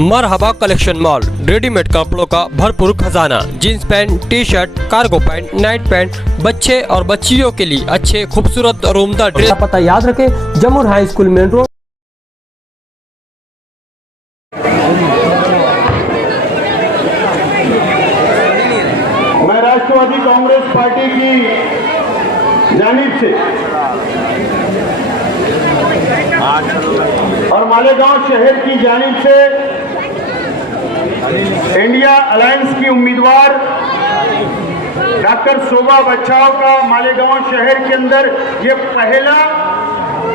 मरहबा collection mall, readymade कपड़ों का भरपूर खजाना, jeans pant, T shirt, cargo pant, night pant, बच्चे और बच्चियों के लिए अच्छे खूबसूरत और उम्दा ड्रेस। पता याद रखें, जमुर हाई स्कूल मेन रोड। मैं राष्ट्रवादी कांग्रेस पार्टी की जानिब से और मालेगांव शहर की जानिब से इंडिया अलायंस की उम्मीदवार डॉक्टर शोभा बच्चाव का मालेगांव शहर के अंदर ये पहला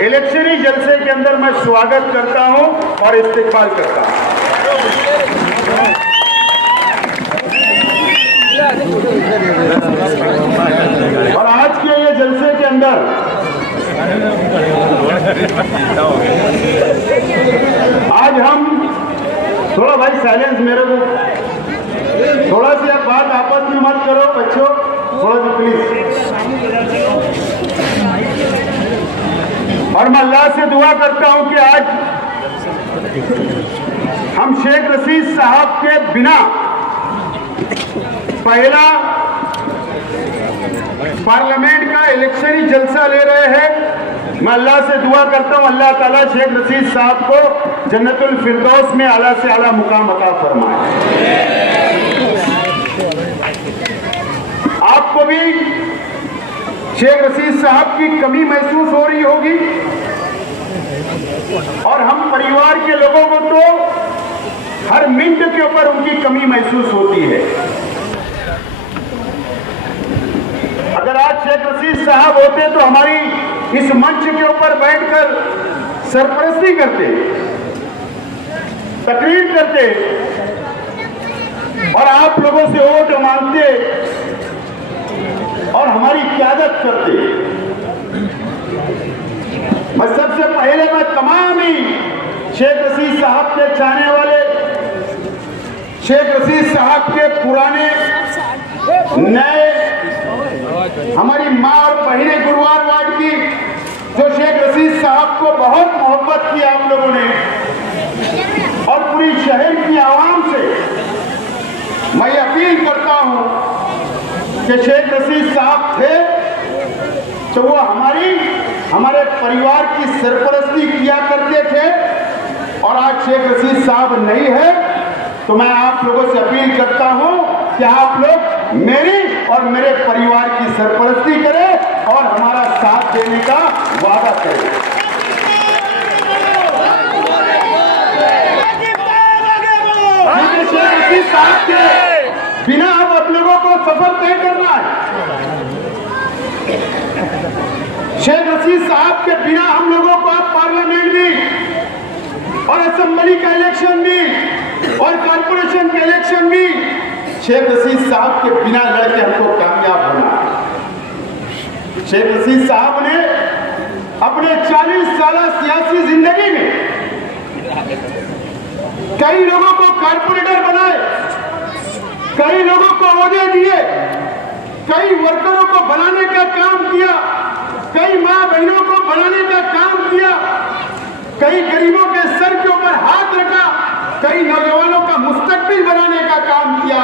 इलेक्शनी जलसे के अंदर मैं स्वागत करता हूं और इस्तेकबाल करता हूं। और आज के ये जलसे के अंदर आज हम थोड़ा भाई साइलेंस, मेरे को थोड़ा सी आप बात आपस में मत करो बच्चों, थोड़ा सा प्लीज। और मैं अल्लाह से दुआ करता हूं कि आज हम शेख रशीद साहब के बिना पहला पार्लियामेंट का इलेक्शनी जलसा ले रहे हैं। मैं अल्लाह से दुआ करता हूं अल्लाह ताला शेख रशीद साहब को जन्नतुल फिरदौस में आला से आला मुकाम अता फरमाए। आपको भी शेख रशीद साहब की कमी महसूस हो रही होगी और हम परिवार के लोगों को तो हर मिनट के ऊपर उनकी कमी महसूस होती है। अगर आज शेख रशीद साहब होते तो हमारी इस मंच के ऊपर बैठकर सरपरस्ती करते, तकरीर करते और आप लोगों से वोट मांगते और हमारी क़यादत करते। मैं सबसे पहले मैं तमाम ही शेख रशीद साहब के चाहने वाले, शेख रशीद साहब के पुराने नए, हमारी माँ और बहनें गुरुवार वार्ड की जो शेख रशीद साहब को बहुत मोहब्बत की आप लोगों ने, और पूरी शहर की आवाम से मैं अपील करता हूं कि शेख रशीद साहब थे तो वो हमारे परिवार की सरपरस्ती किया करते थे और आज शेख रशीद साहब नहीं है तो मैं आप लोगों से अपील करता हूं कि आप लोग मेरी और मेरे परिवार की सरपरस्ती करें और हमारा साथ देने का वादा करें। शेख रशीद साहब के बिना अब आप लोगों को सफर तय करना है। शेख रशीद साहब के बिना हम लोगों को अब पार्लियामेंट भी और असेंबली का इलेक्शन भी और कॉर्पोरेशन का इलेक्शन भी शेख रशीद साहब के बिना लड़के हमको कामयाब होना है। शेख रशीद साहब ने अपने 40 साल सियासी जिंदगी में कई लोगों को कॉर्पोरेटर बनाए, कई लोगों को ओहदे दिए, कई वर्करों को बनाने का काम किया, कई मां बहनों को बनाने का काम किया, कई गरीबों के सर के ऊपर हाथ रखा, कई नौजवानों का मुस्तकबिल बनाने का काम किया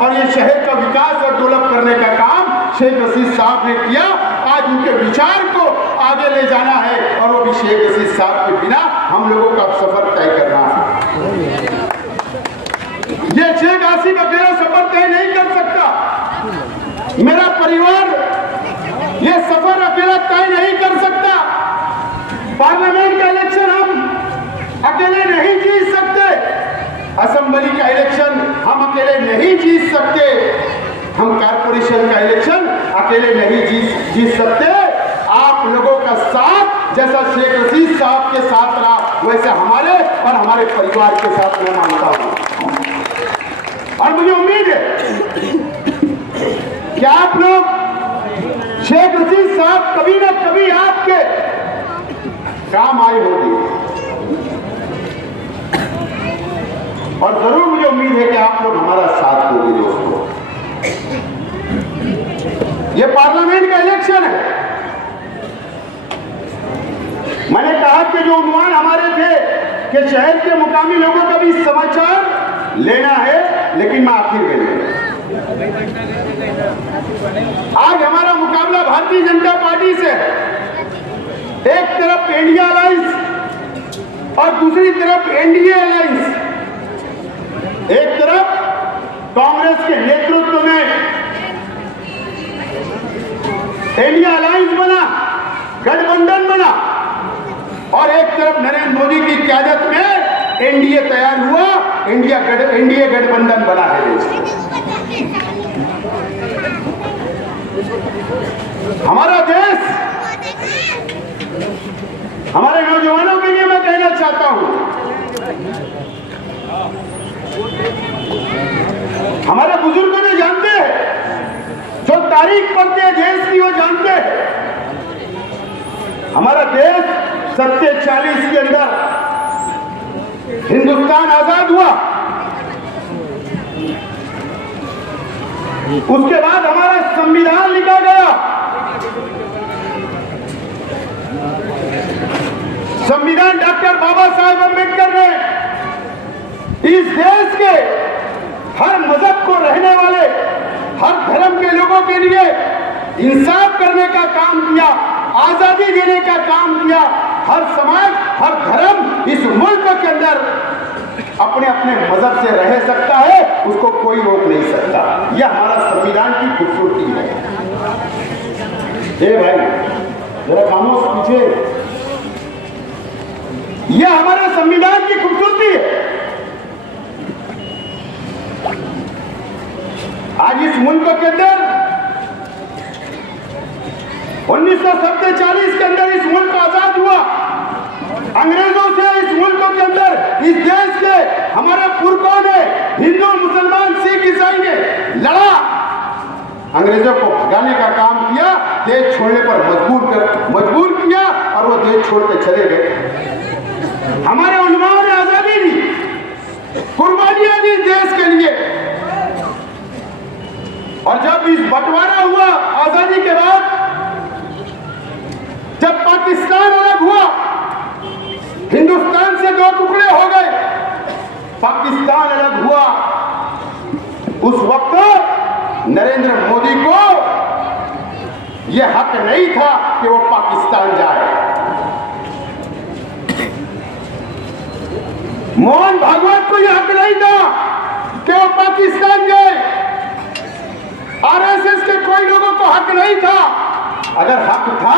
और ये शहर का विकास और डेवलप करने का काम शेख रशीद साहब ने किया। आज उनके विचार को आगे ले जाना है और वो भी शेख रशीद साहब के बिना हम लोगों का सफर तय करना है। ये शेख आसिफ अकेला सफर तय नहीं कर सकता, मेरा परिवार ये सफर अकेला तय नहीं कर सकता। पार्लियामेंट का इलेक्शन हम अकेले नहीं जीत सकते, असेंबली का इलेक्शन हम अकेले नहीं जीत सकते, हम कॉर्पोरेशन का इलेक्शन अकेले नहीं जीत सकते। आप लोगों का साथ जैसा शेख रशीद साहब के साथ रहा वैसे हमारे और हमारे परिवार के साथ मैं मानता हूं और मुझे उम्मीद है कि आप लोग शेख रशीद साहब कभी ना कभी आपके काम आए होगी और जरूर मुझे उम्मीद है कि आप लोग हमारा साथ दोगे। दोस्तों, ये पार्लियामेंट का इलेक्शन है। मैंने कहा कि जो उन्वान हमारे थे कि शहर के मुकामी लोगों का भी समाचार लेना है, लेकिन मैं आखिर में लूंगा। आज हमारा मुकाबला भारतीय जनता पार्टी से है। एक तरफ इंडिया अलायंस और दूसरी तरफ एनडीए अलायंस। एक तरफ कांग्रेस के नेतृत्व में इंडिया अलायंस बना, गठबंधन बना, और एक तरफ नरेंद्र मोदी की क़यादत में एनडीए तैयार हुआ, एनडीए गठबंधन बना है देश। हमारा देश, हमारे नौजवानों के लिए मैं कहना चाहता हूं, हमारे बुजुर्गों ने जानते हैं, जो तारीख पढ़ते हैं देश की वो जानते हैं। हमारा देश 47 के अंदर हिंदुस्तान आजाद हुआ। उसके बाद हमारा संविधान लिखा गया। संविधान डॉक्टर बाबा साहेब अम्बेडकर ने इस देश के हर मजहब को रहने वाले, हर धर्म के लोगों के लिए इंसाफ करने का काम किया, आजादी देने का काम किया। हर समाज, हर धर्म इस मुल्क के अंदर अपने अपने मजहब से रह सकता है, उसको कोई रोक नहीं सकता। यह हमारा संविधान की खूबसूरती है। भाई जरा खामोश पीछे, यह हमारे संविधान की खूबसूरती है। आज इस मुल्क के अंदर 1947 के अंदर इस मुल्क आजाद हुआ। अंग्रेजों से इस मुल्क के अंदर, इस देश के हमारे पुरखों ने, हिंदू, मुसलमान, सिख, ईसाई ने लड़ा, अंग्रेजों को भगाने का काम किया, देश छोड़ने पर मजबूर किया, और वो देश छोड़ के चले गए। हमारे उलमाओं ने आजादी दी, कुर्बानियां दी देश के लिए। और जब इस बंटवारा हुआ आजादी के बाद, जब पाकिस्तान अलग हुआ, हिंदुस्तान से दो टुकड़े हो गए, पाकिस्तान अलग हुआ, उस वक्त नरेंद्र मोदी को यह हक नहीं था कि वो पाकिस्तान जाए। मोहन भागवत को यह हक नहीं था कि वो पाकिस्तान गए। आरएसएस के कोई लोगों को हक नहीं था। अगर हक था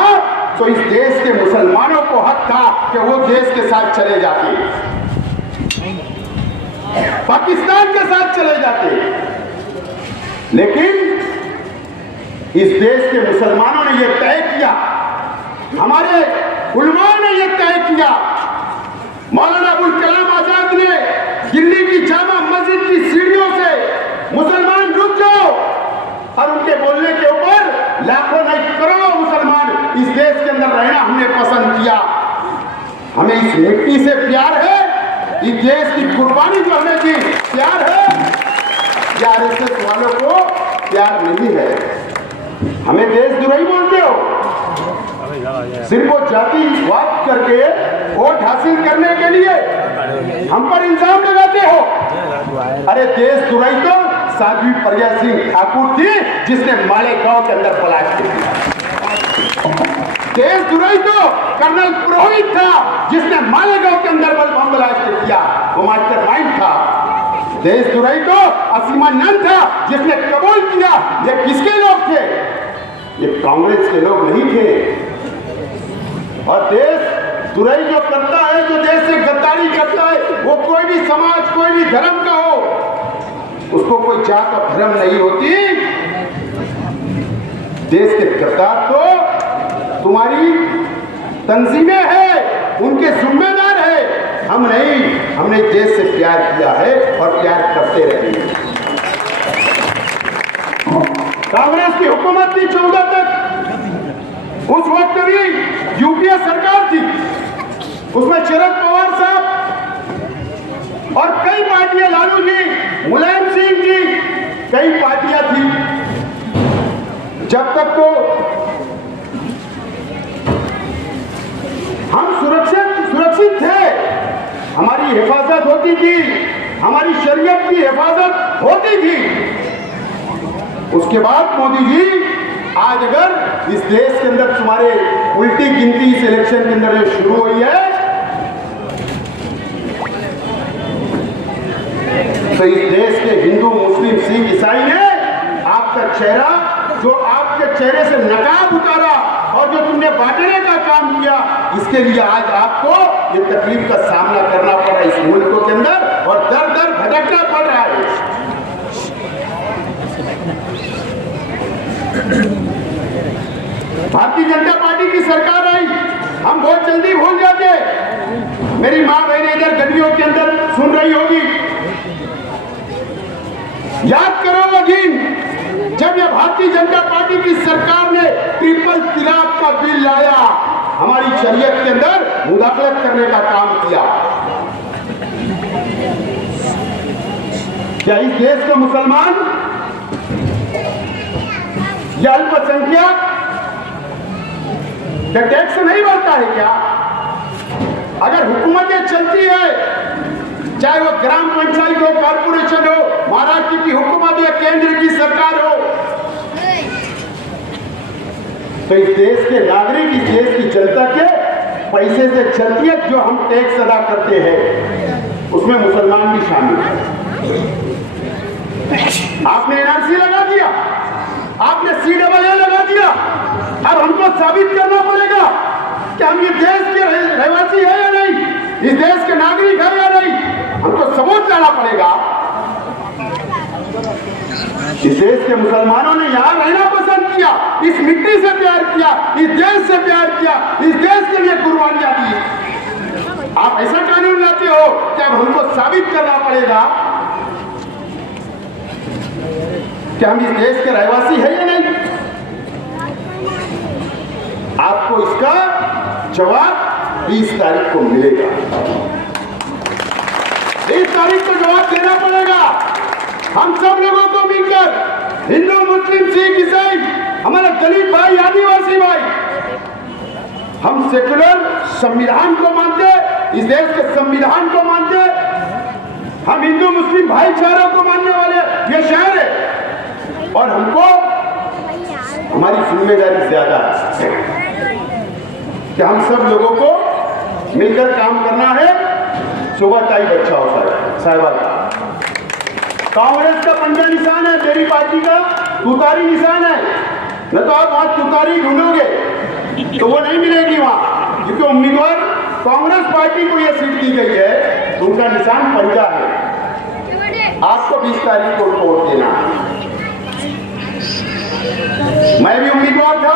तो इस देश के मुसलमानों को हक था कि वो देश के साथ चले जाते, पाकिस्तान के साथ चले जाते। लेकिन इस देश के मुसलमानों ने यह तय किया, हमारे उलमाओं ने यह तय किया, मौलाना अबुल कलाम आजाद ने दिल्ली की जामा मस्जिद की सीढ़ियों से मुसलमान रुक जाओ, और उनके बोलने के ऊपर लाखों नहीं करोड़ों मुसलमान इस देश के अंदर रहना हमने पसंद किया। हमें इस मिट्टी से प्यार है, इस देश की कुर्बानी जो हमें दी प्यार है। आरएसएस वालों को प्यार नहीं है। हमें देशद्रोही बोलते हो, सिर्फ वो जातिवाद करके वोट हासिल करने के लिए हम पर इल्जाम लगाते हो। अरे देशद्रोही तो साध्वी प्रज्ञा सिंह ठाकुर थी, जिसने मालेगांव के अंदर ब्लास्ट किया। देशद्रोही तो कर्नल पुरोहित था, जिसने मालेगांव के अंदर बम ब्लास्ट किया, वो मास्टरमाइंड था। देशद्रोही तो असीमानंद था, जिसने कबूल किया। ये किसके लोग थे? ये कांग्रेस के लोग नहीं थे। और देशद्रोही जो करता है, जो देश से गद्दारी करता है, वो कोई भी समाज, कोई भी धर्म का हो, उसको कोई जात और धर्म नहीं होती। देश के गद्दार तो तुम्हारी तंजीमें हैं, उनके जिम्मेदार है, हम नहीं। हमने देश से प्यार किया है और प्यार करते रहेंगे। कांग्रेस की हुकूमत थी 14 तक, उस वक्त भी यूपीए सरकार थी, उसमें शरद पवार साहब और कई पार्टियां, लालू जी, मुलायम सिंह जी, कई पार्टियां थी। जब तक तो हम सुरक्षित थे, हमारी हिफाजत होती थी, हमारी शरीयत की हिफाजत होती थी। उसके बाद मोदी जी, आज अगर इस देश के अंदर तुम्हारे उल्टी गिनती इस इलेक्शन के अंदर जो शुरू हुई है, तो इस देश के हिंदू, मुस्लिम, सिख, ईसाई ने आपका चेहरा, जो आपके चेहरे से नकाब उतारा और जो तुमने बांटने का काम किया, इसके लिए आज आपको ये तकलीफ का सामना करना पड़ रहा है इस मुल्क के अंदर, और दर दर भटकना पड़ रहा है। भारतीय जनता पार्टी की सरकार आई, हम बहुत जल्दी भूल जाते। मेरी माँ बहनें इधर गलियों के अंदर सुन रही होगी, याद करो वो दिन जब ये भारतीय जनता पार्टी की सरकार ने ट्रिपल तलाक का बिल लाया, हमारी शरीयत के अंदर मुदाखलत करने का काम किया। क्या इस देश के मुसलमान या अल्पसंख्यक टैक्स नहीं भरता है क्या? अगर हुकूमतें चलती है, चाहे वो ग्राम पंचायत हो, कॉर्पोरेशन हो, महाराष्ट्र की हुकूमत या केंद्र की सरकार हो, तो इस देश के नागरिक, इस देश की जनता के पैसे से चलती है। जो हम टैक्स अदा करते हैं उसमें मुसलमान भी शामिल है। आपने एनआरसी लगा दिया, आपने सीएए लगा दिया। अब हमको साबित करना पड़ेगा कि हम ये देश के रहवासी है या नहीं, इस देश के नागरिक है या नहीं, हमको सबूत लाना पड़ेगा। इस देश के मुसलमानों ने यहाँ रहना पसंद किया, इस मिट्टी से प्यार किया, इस देश से प्यार किया, इस देश के लिए कुर्बानियां दी। आप ऐसा कानून लाते हो कि अब हमको साबित करना पड़ेगा कि हम इस देश के रहवासी है या नहीं। आपको इसका जवाब 20 तारीख को मिलेगा। 20 तारीख को जवाब देना पड़ेगा। हम सब लोगों को मिलकर, हिंदू, मुस्लिम, सिख, ईसाई, हमारे दलित भाई, आदिवासी भाई, हम सेकुलर संविधान को मानते, इस देश के संविधान को मानते, हम हिंदू मुस्लिम भाईचारा को मानने वाले ये शहर है, और हमको हमारी जिम्मेदारी ज्यादा है कि हम सब लोगों को मिलकर काम करना है। सुबह टाइम अच्छा हो साहिबा का, कांग्रेस का पंजा निशान है, मेरी पार्टी का तुतारी निशान है। न तो आप वहां तुतारी ढूंढोगे तो वो नहीं मिलेगी वहां, क्योंकि उम्मीदवार कांग्रेस पार्टी को यह सीट दी गई है, तो उनका निशान पंजा है। आपको 20 तारीख को वोट देना है। मैं भी उम्मीदवार था,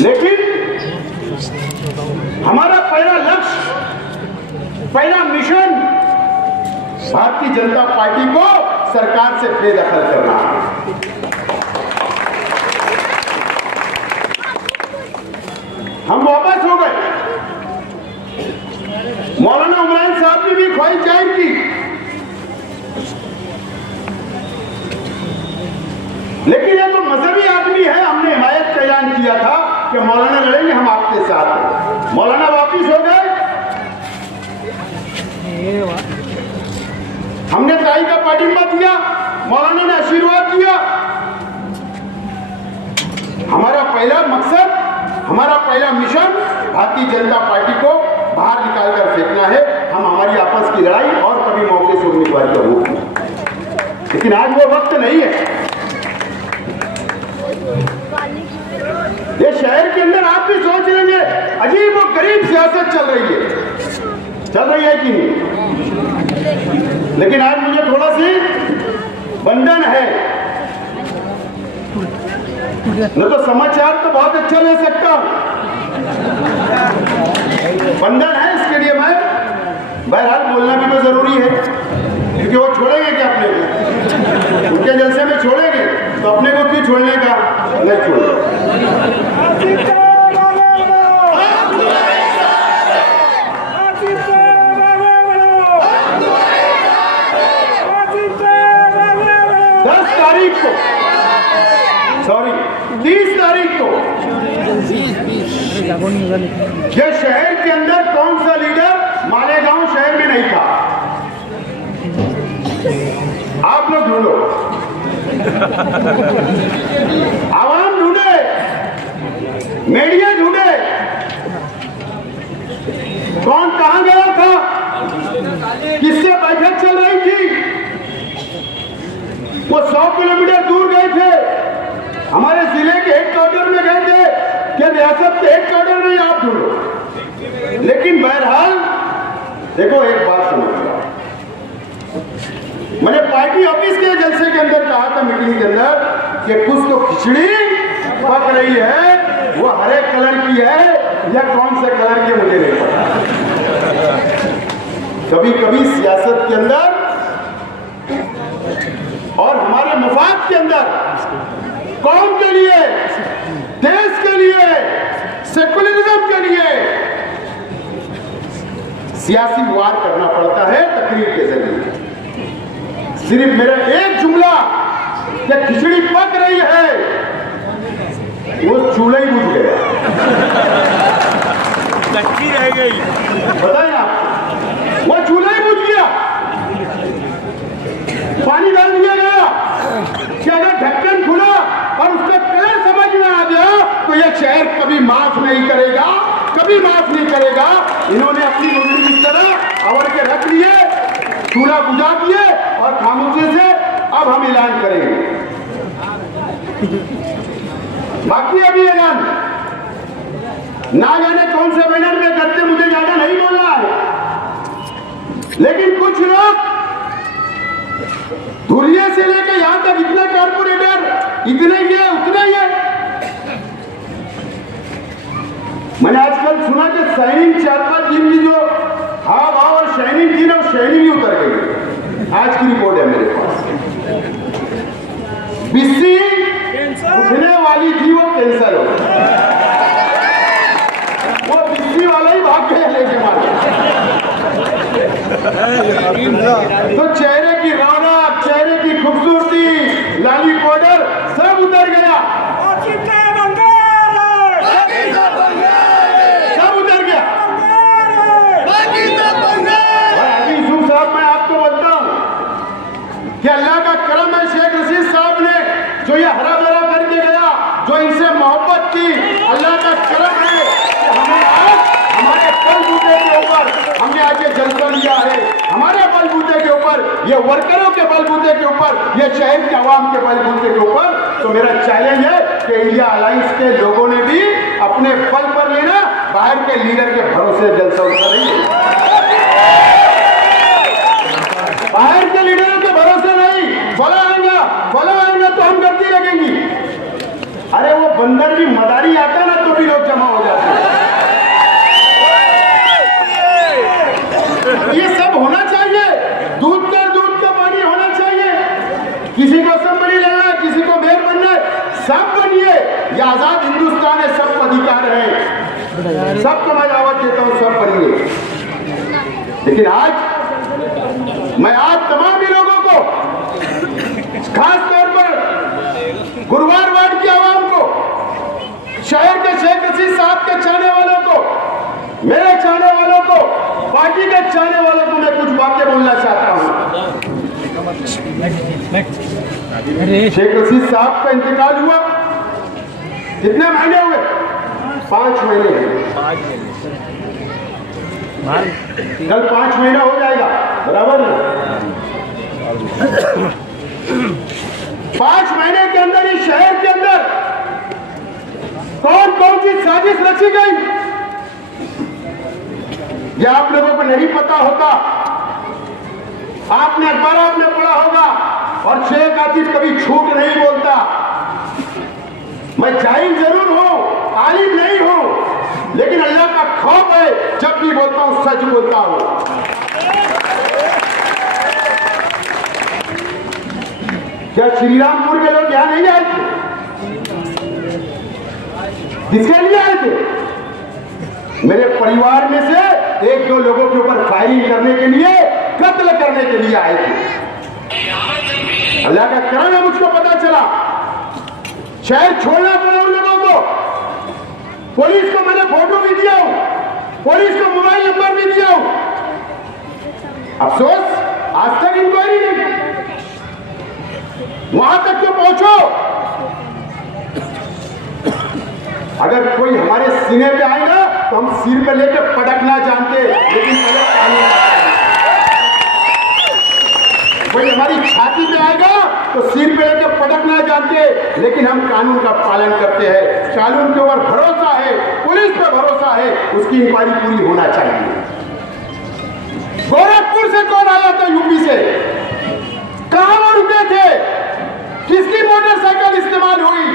लेकिन हमारा पहला लक्ष्य, पहला मिशन भारतीय जनता पार्टी को सरकार से बेदखल करना है। हम वापस हो गए। मौलाना उमरान साहब ने भी ख्वाहिश जाहिर की, लेकिन ये तो मजहबी आदमी है। हमने हिमायत का ऐलान किया था कि मौलाना लड़ेंगे, हम आपके साथ हैं। मौलाना वापिस हो गए। हमने ताई का पार्टिंबा दिया, मौलाना ने आशीर्वाद दिया। हमारा पहला मकसद, हमारा पहला मिशन भारतीय जनता पार्टी को बाहर निकालकर फेंकना है। हम हमारी आपस की लड़ाई और कभी मौके से उम्मीदवारी का होगी, लेकिन आज वो वक्त नहीं है। ये शहर के अंदर आप भी सोच लेंगे, अजीब और गरीब सियासत चल रही है कि नहीं। लेकिन आज मुझे थोड़ा सी बंधन है, न तो समाचार तो बहुत अच्छा ले सकता हूं, बंधन है। इसके लिए मैं बहरहाल बोलना भी तो जरूरी है, क्योंकि वो छोड़ेंगे क्या अपने को? उनके जलसे में छोड़ेंगे तो अपने को क्यों छोड़ने का? नहीं छोड़ेंगे। तारीख को, सॉरी 30 तारीख को ये शहर के अंदर कौन सा लीडर मालेगांव शहर में नहीं था। आप लोग ढूंढो, आवाम ढूंढे, मीडिया ढूंढे, कौन कहां गया था, किससे बैठक चल रही थी। वो 100 किलोमीटर दूर गए थे, हमारे जिले के हेडक्वार्टर में गए थे कि रियासत के हेडक्वार्टर में आप ढूंढो। लेकिन बहरहाल देखो, एक बात समझ, मैंने पार्टी ऑफिस के जलसे के अंदर कहा था, मीटिंग के अंदर, कि कुछ तो खिचड़ी पक रही है, वो हरे कलर की है या कौन से कलर की मुझे नहीं पता। कभी कभी सियासत के अंदर और हमारे मफाद के अंदर कौम के लिए, देश के लिए, सेकुलरिज्म के लिए सियासी वार करना पड़ता है तकरीर के जरिए। सिर्फ मेरा एक जुमला कि खिचड़ी पक रही है, वो चूल्हा ही बुझ गया, कच्ची रह गई। बताए आप, वो चूल्हा ही बुझ गया। पानी डाल दिया गया कि अगर ढक्कन खुला और उसका कलर समझ में आ गया तो यह शहर कभी माफ नहीं करेगा, कभी माफ नहीं करेगा। इन्होंने अपनी रोटी की तरह आवर के रख लिए, चूल्हा बुझा दिए और खामोशी से अब हम ऐलान करेंगे। बाकी अभी ऐलान ना जाने कौन से बैनर में करते, मुझे ज्यादा नहीं बोलना है, लेकिन कुछ लोग धुलिया से लेकर यहां तक इतना कारपोरेटर, इतने ही है, उतना ही है। मैंने आजकल सुना कि शाइनिंग 4-5 दिन की जो हाव भाव और शाइनिंग थी ना, वो शाइनिंग ही उतर गई। आज की रिपोर्ट है मेरे पास। बिस्सी उठने वाली थी, वो कैंसर हो गई। वो बिस्सी वाला ही भाग गया लेके मारे। तो चेहरे की रौनक, चेहरे की खूबसूरती, लाली पाउडर सब उतर गया, सब उतर गया। अभी यूसुफ साहब, मैं आपको बोलता हूं कि अल्लाह का करम है, शेख रशीद साहब ने जो ये हरा भरा करके गया, जो इनसे मोहब्बत की, अल्लाह का करम है कि हमें आज हमारे बलबूते के ऊपर हमने आज ये जलसा लिया है। हमारे बलबूते के ऊपर, ये वर्करों के बलबूते के ऊपर, ये शहर के आवाम के बलबूते के ऊपर। तो मेरा चैलेंज है कि इंडिया अलायंस के लोगों ने भी अपने बल पर लेना, बाहर के लीडर के भरोसे जलसा उठा नहीं, बाहर के लीडरों के भरोसे नहीं। बोला आएगा तो हम गलती लगेंगी। अरे वो बंदर भी मदारी आता ना तो भी लोग जमा हो जाते हैं। ये सब होना चाहिए, दूध का पानी होना चाहिए। किसी को असेंबली लेना है, किसी को मेयर बनना है, सब बनिए। ये आजाद हिंदुस्तान है, सब अधिकार है, सबको मैं दावत देता हूं, सब बनिए। लेकिन आज मैं तमाम ही लोगों को, खास तौर पर गुरुवार वार्ड की आवाम को, शहर के शेख रशीद साहब के चाहने वालों को, मेरे चाहने वालों को, पार्टी के चाहने वालों को मैं कुछ बातें बोलना चाहता हूं। शेख रशीद साहब का इंतकाल हुआ, कितने महीने हुए? 5 महीने। कल 5 महीना हो जाएगा, बराबर ना? 5 महीने के अंदर इस शहर के अंदर कौन कौन सी साजिश रची गई, ये आप लोगों को नहीं पता होगा। आपने अखबारों में पढ़ा होगा, और शेख आतिफ कभी झूठ नहीं बोलता। मैं जाहिल जरूर हूं, आलिम नहीं हूं, लेकिन अल्लाह का खौफ है, जब भी बोलता हूं सच बोलता हूं। क्या श्रीरामपुर के लोग यहां नहीं आए थे? किसके लिए आए थे? मेरे परिवार में से 1-2 लोगों के ऊपर फायरिंग करने के लिए, कत्ल करने के लिए आए थे। अल्लाह का करम है, मुझको पता चला। शहर छोड़ना पड़ा उन लोगों को। पुलिस को मैंने फोटो भी दिया हूं, पुलिस को मोबाइल नंबर भी दिया हूं। अफसोस आज तक इंक्वायरी नहीं, वहां तक तो पहुंचो। अगर कोई हमारे सीने पे आएगा तो हम सिर पे लेके पटकना जानते, लेकिन पहले कानून। कोई हमारी छाती पे आएगा तो सिर पे लेके पटकना जानते, लेकिन हम कानून का पालन करते हैं। कानून के ऊपर भरोसा है, पुलिस पे भरोसा है, उसकी इंक्वायरी पूरी होना चाहिए। गोरखपुर से कौन आया था, यूपी से? कहां वो रुके थे? किसकी मोटरसाइकिल इस्तेमाल हुई?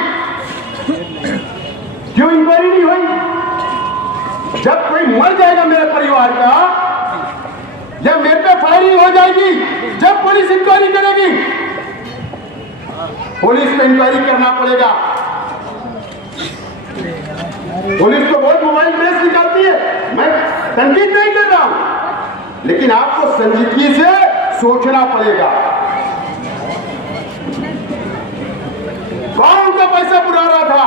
क्यों इंक्वायरी नहीं हुई? जब कोई मर जाएगा मेरे परिवार का, जब मेरे पे फायरिंग हो जाएगी, जब पुलिस इंक्वायरी करेगी, पुलिस पे इंक्वायरी करना पड़ेगा। पुलिस तो बहुत मोबाइल प्रेस निकालती है, मैं तनकीद नहीं कर रहा हूं, लेकिन आपको संजीदगी से सोचना पड़ेगा। कौन उनका पैसा बुला रहा था?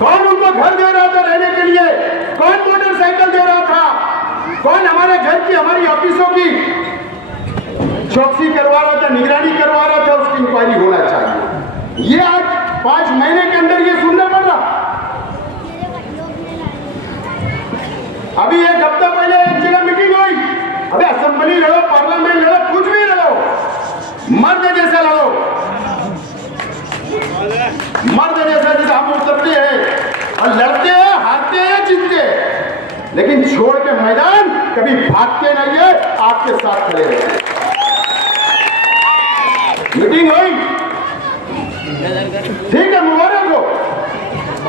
कौन उनको घर दे रहा था रहने के लिए? कौन मोटरसाइकिल दे रहा था? कौन हमारे घर की, हमारी ऑफिसों की चौकसी करवा रहा था, निगरानी करवा रहा था? उसकी इंक्वायरी होना चाहिए। ये आज 5 महीने के अंदर ये सुनना पड़ रहा। अभी एक हफ्ता पहले एक जगह मीटिंग हुई, अबे असेंबली लड़ो, पार्लियामेंट लड़ो, कुछ भी लड़ो, मर्द जैसा लड़ो, मर्द जैसा। जैसे हम उतरते हैं और लड़ते हैं, हारते हैं, जीतते हैं, लेकिन छोड़ के मैदान कभी भागते नहीं है, आपके साथ खड़े रहते। मीटिंग हुई, ठीक है, मुबारक हो,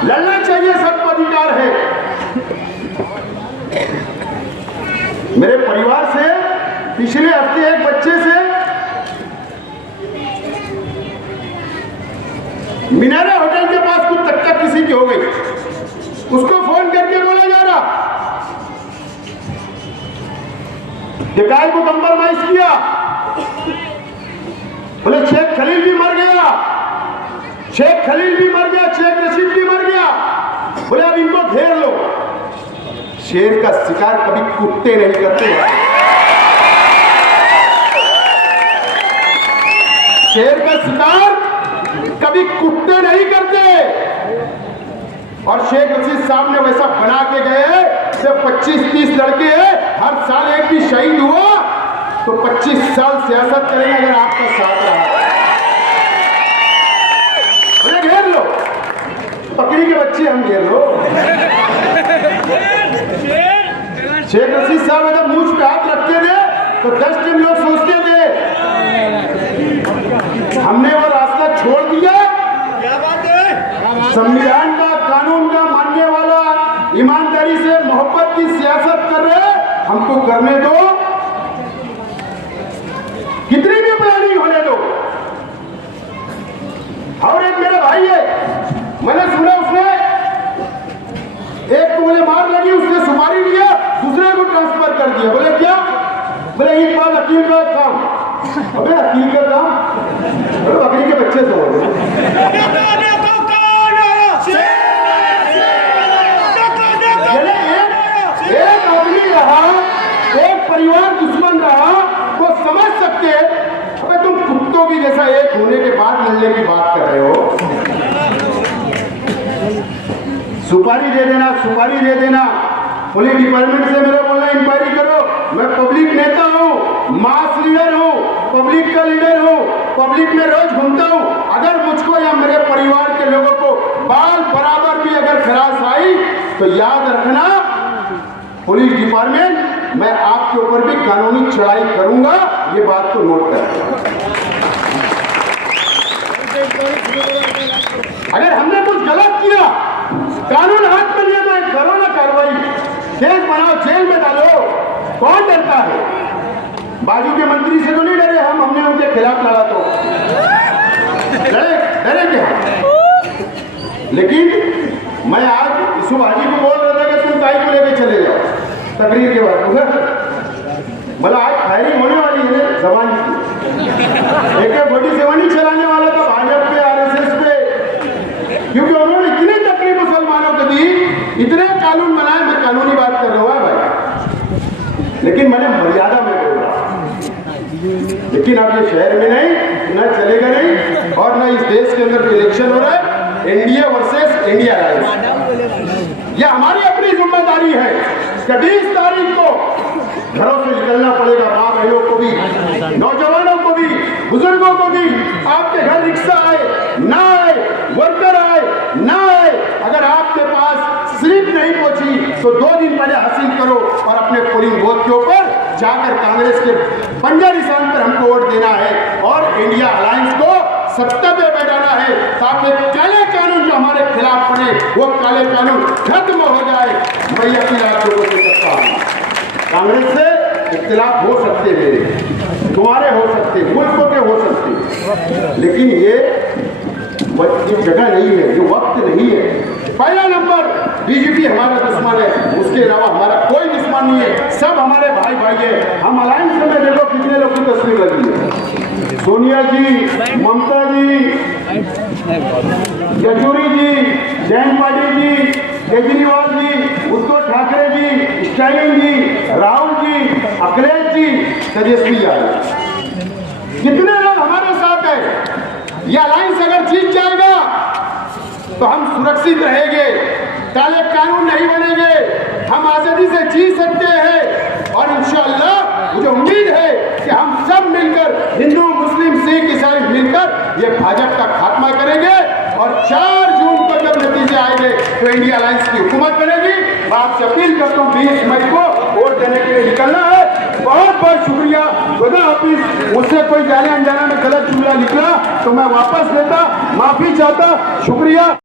लड़ना चाहिए, सबको अधिकार है। मेरे परिवार से पिछले हफ्ते एक बच्चे से मीनारा होटल के पास कुछ टक्कर किसी की हो गई, उसको फोन करके बोला जा रहा कि गाय को कंप्रोमाइज किया। बोले शेख खलील भी मर गया, शेख खलील भी मर गया, शेख रशीद भी मर गया। बोले अब इनको घेर लो। शेर का शिकार कभी कुत्ते नहीं करते, शेर का शिकार कभी कुत्ते नहीं करते। और शेख रशीद साहब ने वैसा बना के गए, जब 25-30 लड़के हर साल एक भी शहीद हुआ तो 25 साल सियासत करेंगे अगर आपका साथ रहा। अरे घेर लो, बकरी के बच्चे हम घेर लो। शेख रशीद साहब जब मूंछ पे हाथ रखते थे तो 10 दिन लोग सोचते थे हमने वो रास्ता छोड़ दिया। क्या बात है? संविधान का, कानून का मानने वाला, ईमानदारी से मोहब्बत की सियासत कर रहे, हमको करने दो, कितनी भी प्लानिंग होने दो। और एक मेरा भाई है, मैंने सुना उसने एक को बोले मार लगी, उसने सुपारी लिया, दूसरे को ट्रांसफर कर दिया। बोले क्या? बोले एक बार वकील का काम। अबे वकील का काम, बकरी के बच्चे से हो एक आदमी रहा, एक परिवार दुश्मन रहा, तो समझ सकते। अबे तुम कुत्तों की जैसा एक होने के बाद लड़ने की बात कर रहे हो। सुपारी दे देना, सुपारी दे देना। पुलिस डिपार्टमेंट से मेरा बोलना इंक्वायरी करो। मैं पब्लिक नेता हूँ, मास लीडर हूँ, पब्लिक का लीडर हूँ, पब्लिक में रोज घूमता हूँ। अगर मुझको या मेरे परिवार के लोगों को बाल बराबर भी अगर खराश आई तो याद रखना, पुलिस डिपार्टमेंट, मैं आपके ऊपर भी कानूनी चढ़ाई करूंगा। ये बात को नोट कर। अगर हमने कुछ गलत किया, कानून हाथ में लिया तो करो ना कार्रवाई, केस बनाओ, जेल में डालो। कौन डरता है? बाजू के मंत्री से तो नहीं डरे हम, हमने उनके खिलाफ लड़ा तो डरे क्या? लेकिन मैं आज सुभाजी को बोल रहा था कि तुम ताई को लेकर चले जाओ तकरीर के बाद। बोला आज फायरिंग होने वाली है जबान की। AK-47 ही चलाने वाला था भाजपा पे, RSS पे, क्योंकि उन्होंने इतनी तकलीफ मुसलमानों को दी, इतने कानून बनाए। मैं कानूनी बात कर रहा हूँ भाई, लेकिन मैंने मर्यादा में लेकिन अब ये शहर में नहीं, न चलेगा नहीं, और न इस देश के अंदर इलेक्शन हो रहा है एनडीए वर्सेस इंडिया अलायंस। ये हमारी अपनी जिम्मेदारी है कि 20 तारीख को घरों से निकलना पड़ेगा, माँ बहनों को भी, नौजवानों को भी, बुजुर्गों को भी। आपके घर रिक्शा आए ना आए, वर्कर आए ना आए, अगर आपके पास स्लिप नहीं पहुंची तो 2 दिन पहले हासिल करो और अपने पोलिंग बूथ के ऊपर जाकर कांग्रेस के पंजा निशान पर हमको वोट देना है और इंडिया अलायंस को सत्ता पे बैठाना है, ताकि काले कानून जो हमारे खिलाफ बने वो काले कानून खत्म हो जाए। मैं अपने आप लोगों से सकता हूँ, कांग्रेस से इख्तिलाफ हो सकते मेरे, तुम्हारे हो सकते, मुल्कों के हो सकते, लेकिन ये जगह नहीं है, ये वक्त नहीं है। पहला नंबर बीजेपी हमारा दुश्मन है, उसके अलावा हमारा कोई दुश्मन नहीं है, सब हमारे भाई भाई है। हम अलायंस में देखो कितने लोग की तस्वीर लगी है, सोनिया जी, ममता जी, येचुरी जी, जयंत पाटिल जी, केजरीवाल जी, उद्धव ठाकरे जी, स्टालिन जी, राहुल जी, अखिलेश जी, तेजस्वी यादव, कितने लोग हमारे साथ है। ये अलायंस अगर जीत जाएगा तो हम सुरक्षित रहेंगे, काले कानून नहीं बनेंगे, हम आजादी से जी सकते हैं और इंशाअल्लाह मुझे उम्मीद है कि हम सब मिलकर, हिंदू मुस्लिम सिख ईसाई मिलकर ये भाजपा का खात्मा करेंगे और 4 जून को जब नतीजे आएंगे तो इंडिया अलायंस की हुकूमत बनेगी। मैं आपसे अपील करता हूँ 20 मई को वोट देने के लिए निकलना है। बहुत बहुत शुक्रिया, खुदा हाफिज। मुझसे कोई जाने अनजाने में गलत जुमला निकला तो मैं वापस लेता, माफी चाहता, शुक्रिया।